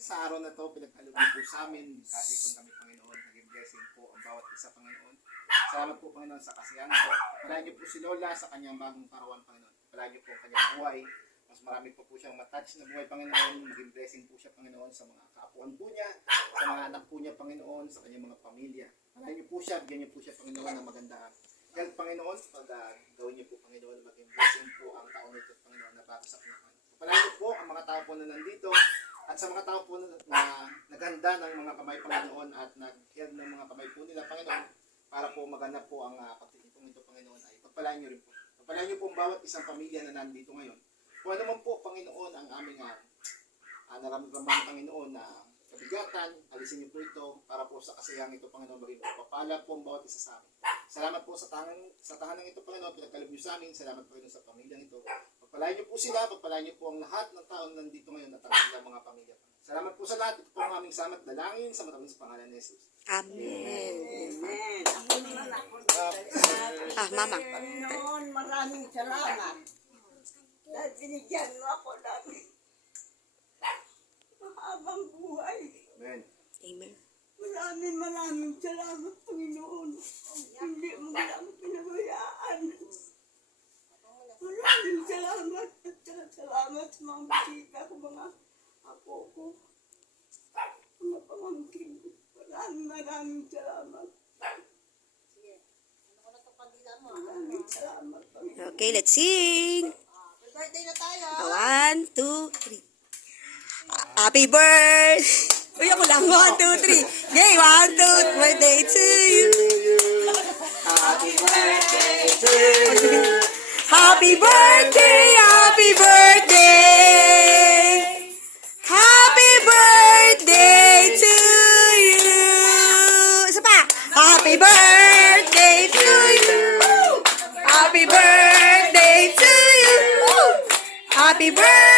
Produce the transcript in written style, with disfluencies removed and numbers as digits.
Sa araw na to, pinagkalugod po sa amin. Kasi po kami, Panginoon, naging blessing po ang bawat isa, Panginoon. Salamat po, Panginoon, sa kasiyahan po. Palayan niyo po si Lola sa kanyang bagong karawan, Panginoon. Palayan niyo po ang kanyang buhay. Mas marami po siyang matouch na buhay, Panginoon. Maging blessing po siya, Panginoon, sa mga kaapuan po niya, sa mga anak po niya, Panginoon, sa kanyang mga pamilya. Palayan niyo po siya, bigyan niyo po siya, Panginoon, ng magandang health, Panginoon. Pag gawin niyo po, Panginoon, maging blessing po ang taon nito, Panginoon, na bago sa Panginoon. Palayan niyo po ang mga tao po na nandito. At sa mga tao po na naghanda ng mga kamay, Panginoon, at nag-heal ng mga kamay po nila, Panginoon, para po maganap po ang pagtitipong ito, Panginoon, ay pagpalain niyo rin po. Pagpalain niyo po ang bawat isang pamilya na nandito ngayon. Kung ano man po, Panginoon, ang aming naramdaman, Panginoon, na kabigatan, alisin niyo po ito para po sa kasayang ito, Panginoon, maging papala po ang bawat isa sa amin. Salamat po sa tahanang ito, Panginoon, pinagkaloob niyo sa amin. Salamat, Panginoon, sa pamilyang ito. Pagpalain niyo po sila, pagpalain niyo po ang lahat ng taon nandito ngayon at ang kanilang mga pamilya. Salamat po sa lahat. Ito po ang aming salamat, dalangin sa maraming pangalan ni Jesus. Amen. Amen. Ako naman ako. Mama. Panginoon, maraming salamat. Dahil binigyan mo ako ng mahabang buhay. Amen. Amen. Maraming salamat, Panginoon. Hindi mo lang pinabayaan. Maraming salamat at salamat sa mga bisita ko, mga apo ko, mga pamangkin. Maraming salamat. Maraming salamat, Panginoon. Okay, let's sing. Birthday na tayo. 1, 2, 3. Happy birthday! Uy, ako lang. 1, 2, 3. Okay, 1, 2, birthday to you. Happy birthday to you. Happy birthday, happy birthday. Happy birthday to you. Isa pa. Happy birthday to you. Happy birthday to you. Happy birthday.